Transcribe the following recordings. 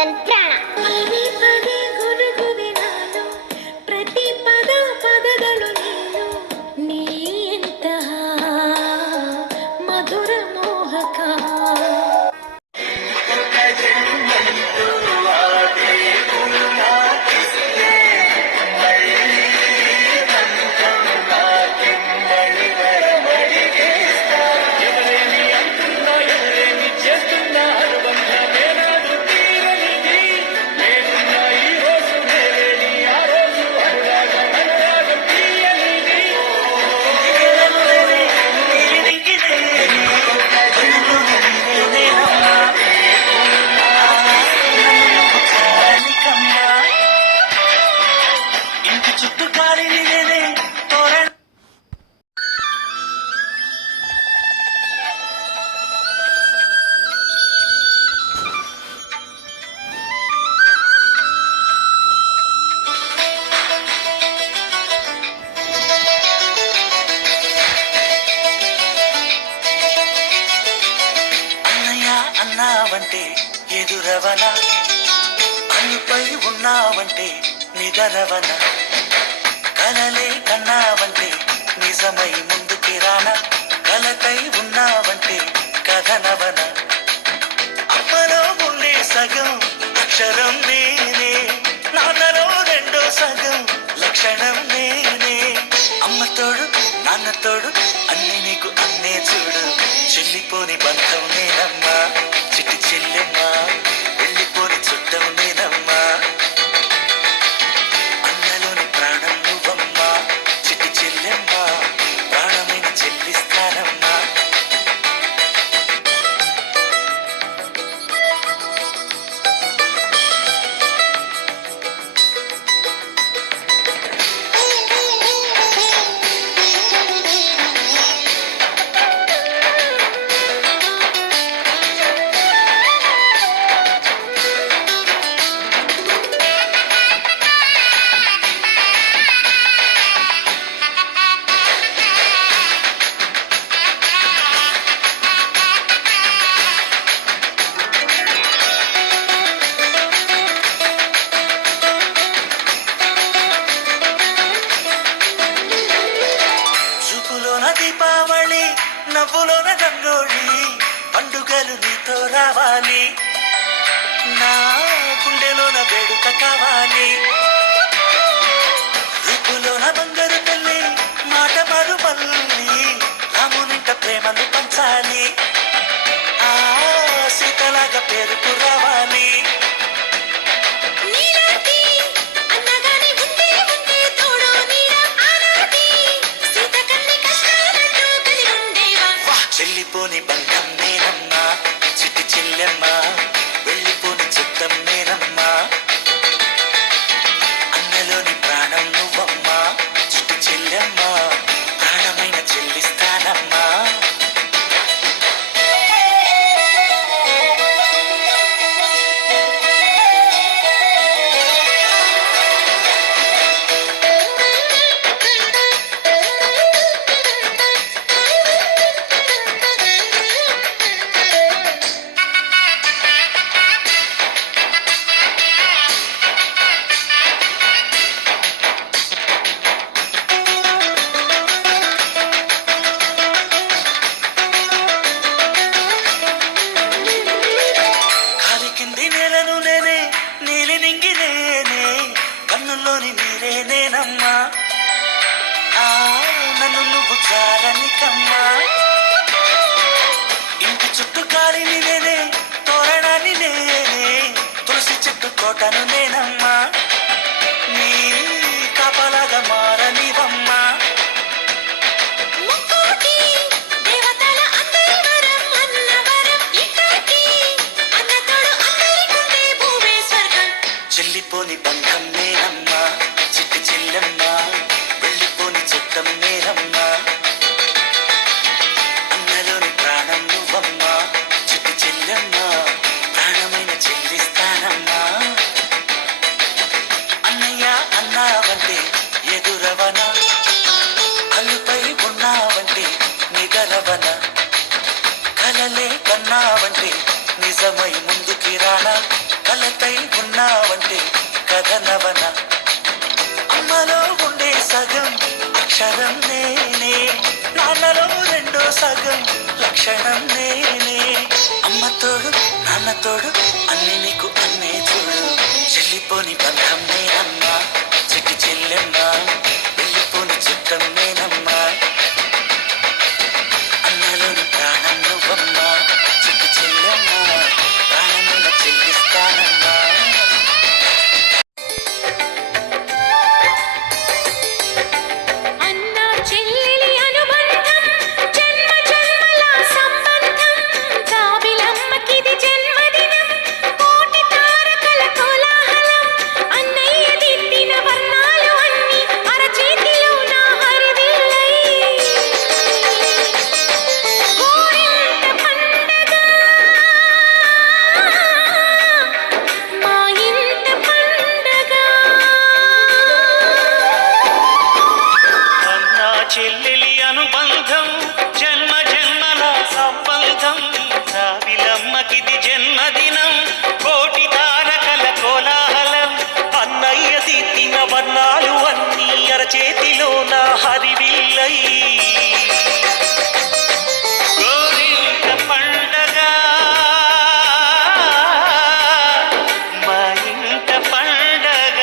తన ప్రాణ. పదే పదే గునుగువి నాలో, ప్రతి పద పదదಳು ನೀನು, ನೀ ಎಂತಹ మధుర మోహక. అన్నావంటే ఎదురవన, అన్నిపై ఉన్నావంటే నిదరవన, కలలే కన్నావంటే నిజమై ముందుకి రానా, కలకై ఉన్నావంటే కథనవన. అమ్మలో ఉండే సగం అక్షరం నేనే, నాన్నలో రెండో సగం లక్షణం నేనే. అమ్మ తోడు నాన్న తోడు అన్ని నీకు అన్నే చూడు, చెల్లిపోని బంధం నేనమ్మా చిట్టి చెల్లెమ్మా, వెళ్ళిపోని చుట్టం నేనమ్మా, అన్నలోని ప్రాణం నువ్వమ్మా చిట్టి చెల్లెమ్మా, ప్రాణమైన చెల్లిస్తానమ్మా. దీపావళి నవ్వులోన రంగోళి, పండుగలు నీతో రావాలి, నా గుండెలోన వేడుక కావాలి. రూపులోన బంగారు తల్లి మాట మరు మల్లి, రామునింట ప్రేమను పంచాలి, ఆ సీతలాగా పేరుకు రావాలి. చెల్లిపోని బంధం నేనమ్మా చిట్టి చెల్లెమ్మా, వెళ్ళిపోని చుట్టం నేనమ్మా, అన్నలోని ప్రాణం నువ్వమ్మా చిట్టి చెల్లెమ్మా, ప్రాణమైన చెల్లిస్తానమ్మా. కన్నుల్లోని నీరే నేనమ్మా, నన్ను నువ్వు చాలనికమ్మా, ఇంటి చుట్టూ గాలిని నేనే, తోరణాన్ని నేనే, తులసి చెట్టు కోటను నేనమ్మా, నీ కాపలాగా మారనివమ్మా. చెల్లిపోని బంధం నేనమ్మా చిట్టి చెల్లెమ్మా, వెళ్ళిపోని చుట్టం నేనమ్మా, అన్నలోని ప్రాణం నువ్వమ్మా చిట్టి చెల్లెమ్మా, ప్రాణమైన చెల్లిస్తానమ్మా. అన్నయ్య అన్నావంటే ఎదురవన, అల్లుపై ఉన్నావంటే నిగరవన, కలలే కన్నావంటే నిజమై ముందుకి రానా, కలతై ఉన్నావంటే కథనవన అమ్మలో ఉండే సగం అక్షరం నేనే నాన్నలో రెండో సగం లక్షణం నేనే అమ్మ తోడు నాన్న తోడు అన్ని నీకు అన్నే చూడు చెల్లిపోని బంధం నేనమ్మా చిట్టి చెల్లెమ్మా వెళ్ళిపోని చుట్టం నేనమ్మా అన్నలోని ప్రాణం నువ్వమ్మా చిట్టి చెల్లెమ్మా ప్రాణమైన చెల్లిస్తానమ్మా అన్నా చెల్లెలి అనుబంధం జన్మ జన్మల సంబంధం జాబిలమ్మకిది జన్మదినం కోటి తారకల కోలాహలం అన్నయ్య దిద్దిన వర్ణాలు అన్ని అరచేతిలో నా హరివిల్లై గోరింట పండగ మా ఇంట పండగ అన్నా చెల్లెలి అనుబంధం జన్మ జన్మల సంబంధం రావిలమ్మకిది జన్మదినం కోటి తారకల కోలాహలం అన్నయ్య దిద్దిన వర్ణాలు అన్నీ అరచేతిలో నా హరివిల్లై గోరింట పండగ మా ఇంట పండగ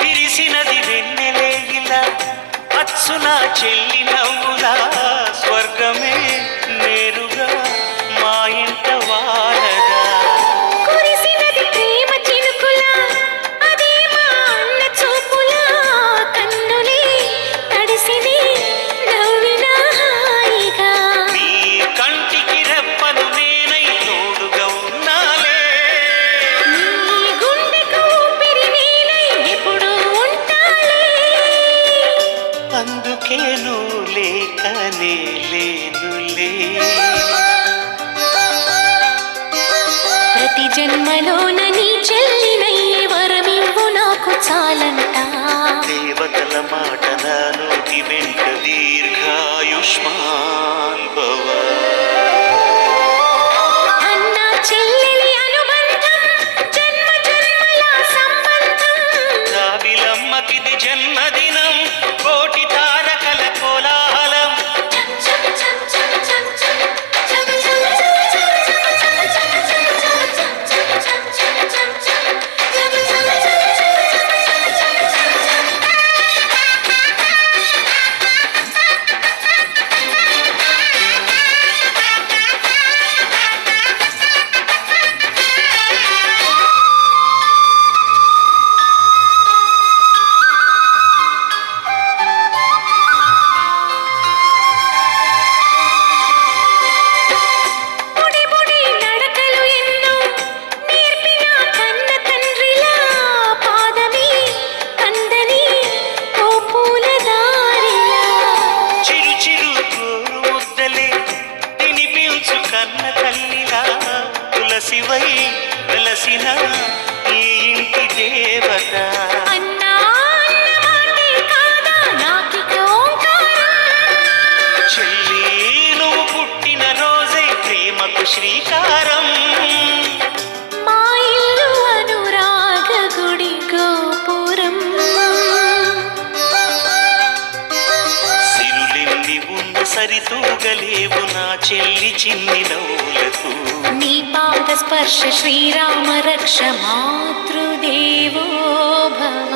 విరిసినది వెన్నెలే ఇలా అచ్చున చెల్లి నవ్వులా స్వర్గమే నేరుగా మా ఇంట వారగా కురిసినది ప్రేమ చినుకులా అదే మా అన్న చూపులా కన్నులే తడిసిని నవ్విన హాయిగా నీ కంటికి రెప్పను నేనై తోడుగా ఉన్నాలే నీ గుండెకు ఊపిరి నేనై ఎప్పుడూ ఉంటాలే అందుకే నువ్వు లేకనే లేనులే ప్రతి జన్మలోన నీ చెల్లినయ్యే వరమివ్వు నాకు చాలంట దేవతల మాట నా నోటి వెంట దీర్ఘాయుష్మాన్ భవ అన్నా చెల్లెలి అనుబంధం జన్మ జన్మల సంబంధం రావిలమ్మకిది జన్మదినం కోటి తారకల కోలాహలం బుడి బుడి నడకలు ఎన్నో నేర్పిన కన్న తండ్రిలా పాదమే కందని ఓ పూల దారిలా చిరు చిరు కోరు ముద్దలే తినిపించు కన్న తల్లిలా తులసివై వెలసిన ఈ ఇంటి దేవత అన్నా అన్న మాటే కాదా నాకిక ఓంకారం చెల్లి నువ్వు పుట్టిన రోజే ప్రేమకు శ్రీకారం మా ఇల్లు అనురాగ గుడి గోపురం సిరులెన్ని ఉన్న సరితూగలేవు నా చెల్లి చిన్ని నవ్వులకు నీ పాద స్పర్శ శ్రీరామ రక్ష మాతృదేవో భవ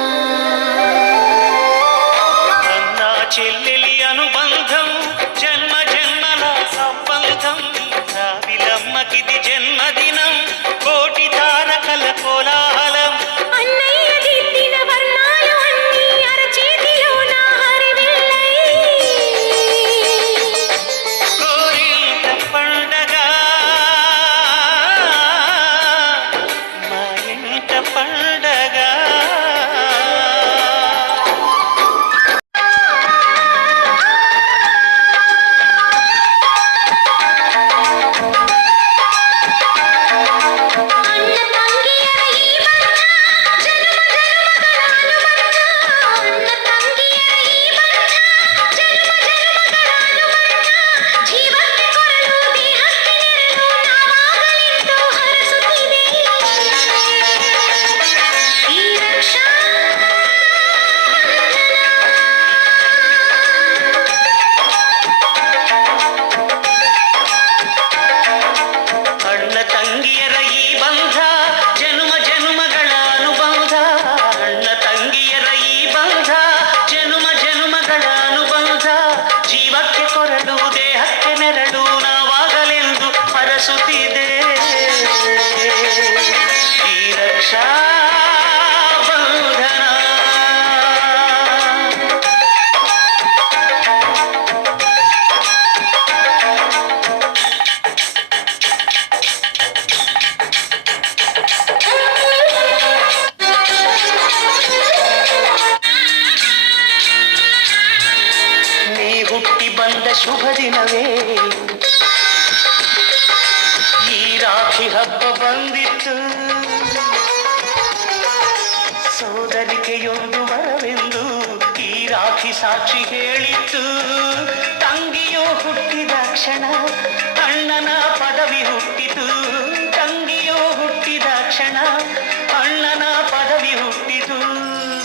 అన్నా చెల్లెలి అనుబంధం జన్మ జన్మల సంబంధం రావిలమ్మకిది జన్మదినం కోటి తారకల కోలాహలం ರಾಖಿ ಹಬ್ಬ ಬಂದಿತ್ತು, ಸೋದರಿಕೆಯೊಂದು ವರವೆಂದು ಈ ರಾಖಿ ಸಾಕ್ಷಿ ಹೇಳಿತ್ತು. ತಂಗಿಯು ಹುಟ್ಟಿದ ಕ್ಷಣ ಅಣ್ಣನ ಪದವಿ ಹುಟ್ಟಿತು, ತಂಗಿಯು ಹುಟ್ಟಿದ ಕ್ಷಣ ಅಣ್ಣನ ಪದವಿ ಹುಟ್ಟಿತು,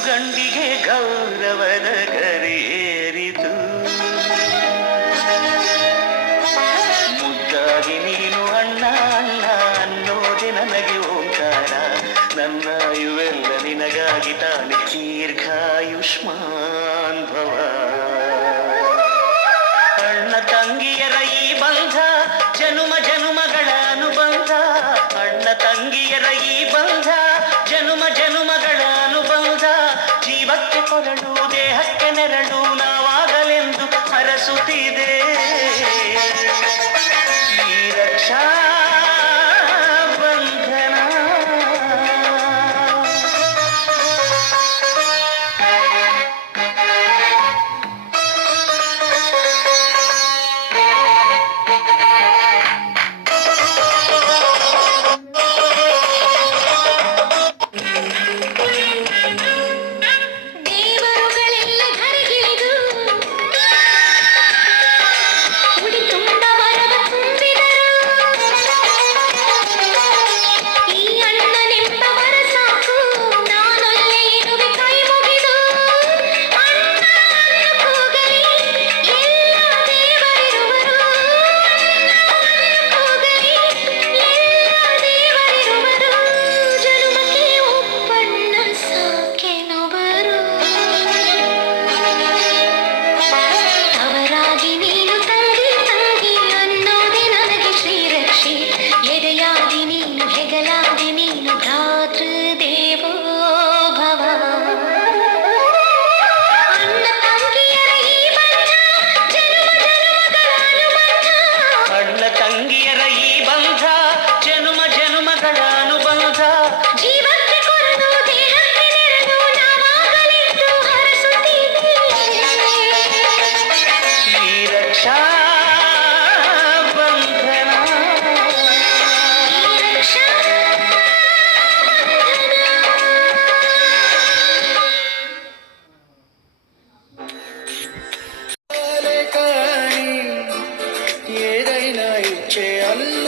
ಗಂಡಿಗೆ ಗೌರವದ ಗರಿಯೇರಿತು. ಮುದ್ದಾಗಿ ನೀನು ಅಣ್ಣ ಅಣ್ಣ ಅನ್ನೋದೆ ನನಗೆ ಓಂಕಾರ, ನನ್ನ ಇವೆಲ್ಲ ನಿನಗಾಗಿ ತಾನೆ ದೀರ್ಘಾಯುಷ್ಮಾನ್ ಭವ. ಅಣ್ಣ ತಂಗಿಯರ ಈ ಬಂಧ ಜನುಮ ಜನುಮಗಳ ಅನುಬಂಧ, ಅಣ್ಣ ತಂಗಿಯರ ಈ ಬಂಧ ಜನುಮ ಜನುಮಗಳ ಅನುಬಂಧ. ಜೀವಕ್ಕೆ ಕೊರಳು ದೇಹಕ್ಕೆ ನೆರಳು ನಾವಾಗಲೆಂದು ಹರಸುತ್ತಿದೆ ಈ ರಕ್ಷಾ ಬಂಧನ. ದೇವರುಗಳೆಲ್ಲ ಧರೆಗಿಳಿದು ಉಡಿ ತುಂಬ ವರವ ತುಂಬಿದರು. ಈ ಅಣ್ಣನೆಂಬವರ ಸಾಕು ನಾನೊಲ್ಲೆ ಇರುವೆ ಕೈ ಮುಗಿದು. ಅಣ್ಣ ಅನ್ನ ಕೂಗಲಿ ಎಲ್ಲ ದೇವರಿರುವರು, ಅಣ್ಣ ಕೂಗಲಿ ಎಲ್ಲ ದೇವರಿರುವರು. ಜನುಮಕ್ಕೆ ಒಬ್ಬಣ್ಣ ಸಾಕೆನುವರು. ಅವರಾಗಿ ನೀನು ತಂಗಿ ತಂಗಿ ಅನ್ನೋದೆ ನನಗೆ ಶ್ರೀರಕ್ಷೆ. ಎದೆಯಾಗಿ ನೀನು ಹೆಗಲಾಗಿ ನೀನು ಭ್ರಾತೃ ದೇವೋ ಭವ. ಅಣ್ಣ ತಂಗಿಯರ ಈ ಬಂಧ ಜನುಮ ಜನುಮಗಳ ಅನುಬಂಧ. ಅಣ್ಣ ತಂಗಿಯರ ಈ ಬಂಧ ಜನುಮ ಜನುಮಗಳ ಅನುಬಂಧ. ಜೀವಕ್ಕೆ ಕೊರಡು ದೇಹಕ್ಕೆ ನೆರಳು ನಾವಾಗಲೆಂದು ಹರಸುತ್ತಿದೆ ಈ ರಕ್ಷಾ ಬಂಧನ. ಈ ರಕ್ಷಾ కాని ఏదైనా ఇచ్చే అన్న